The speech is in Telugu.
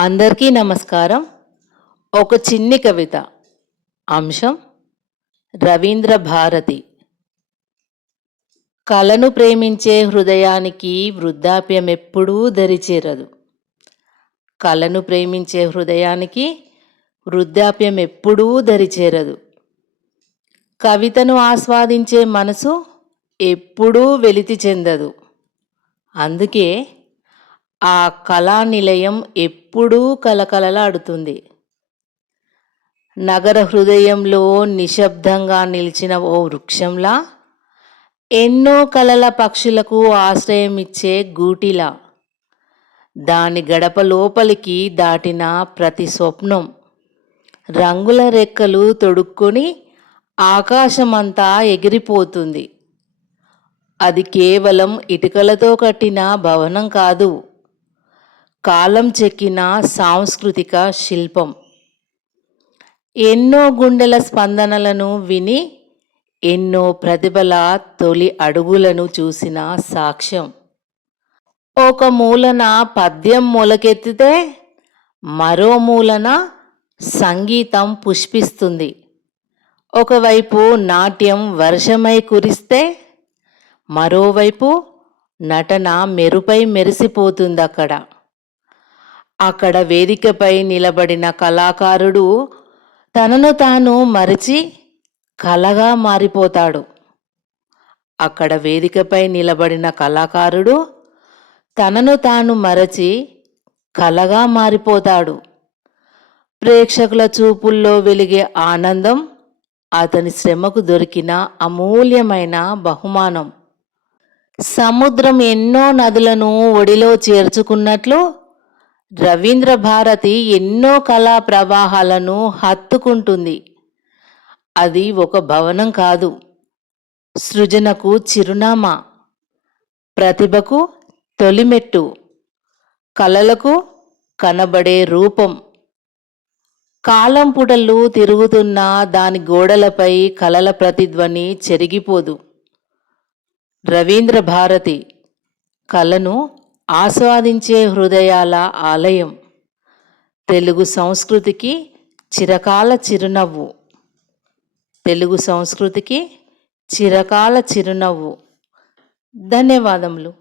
అందరికీ నమస్కారం. ఒక చిన్ని కవిత. అంశం రవీంద్ర భారతి. కళను ప్రేమించే హృదయానికి వృద్ధాప్యం ఎప్పుడూ దరిచేరదు. కళను ప్రేమించే హృదయానికి వృద్ధాప్యం ఎప్పుడూ దరిచేరదు. కవితను ఆస్వాదించే మనసు ఎప్పుడూ వెలితి చెందదు. అందుకే ఆ కళా నిలయం ఎప్పుడూ కలకలలాడుతుంది. నగర హృదయంలో నిశ్శబ్దంగా నిలిచిన ఓ వృక్షంలా, ఎన్నో కలల పక్షులకు ఆశ్రయం ఇచ్చే గూటిలా, దాని గడప లోపలికి దాటిన ప్రతి స్వప్నం రంగుల రెక్కలు తొడుక్కొని ఆకాశమంతా ఎగిరిపోతుంది. అది కేవలం ఇటుకలతో కట్టిన భవనం కాదు, కాలం చెక్కిన సాంస్కృతిక శిల్పం. ఎన్నో గుండెల స్పందనలను విని, ఎన్నో ప్రతిభల తొలి అడుగులను చూసిన సాక్ష్యం. ఒక మూలన పద్యం మొలకెత్తితే మరో మూలన సంగీతం పుష్పిస్తుంది. ఒకవైపు నాట్యం వర్షమై కురిస్తే మరోవైపు నటన మెరుపై మెరిసిపోతుంది. అక్కడ వేదికపై నిలబడిన కళాకారుడు తనను తాను మరిచి కళగా మారిపోతాడు. అక్కడ వేదికపై నిలబడిన కళాకారుడు తనను తాను మరచి కళగా మారిపోతాడు. ప్రేక్షకుల చూపుల్లో వెలిగే ఆనందం అతని శ్రమకు దొరికిన అమూల్యమైన బహుమానం. సముద్రం ఎన్నో నదులను ఒడిలో చేర్చుకున్నట్లు రవీంద్ర భారతి ఎన్నో కళా ప్రవాహాలను హత్తుకుంటుంది. అది ఒక భవనం కాదు, సృజనకు చిరునామా, ప్రతిభకు తొలిమెట్టు, కళలకు కనబడే రూపం. కాలం పుటలు తిరుగుతున్న దాని గోడలపై కళల ప్రతిధ్వని చెరిగిపోదు. రవీంద్ర భారతి కళను ఆస్వాదించే హృదయాల ఆలయం. తెలుగు సంస్కృతికి చిరకాల చిరునవ్వు. తెలుగు సంస్కృతికి చిరకాల చిరునవ్వు. ధన్యవాదములు.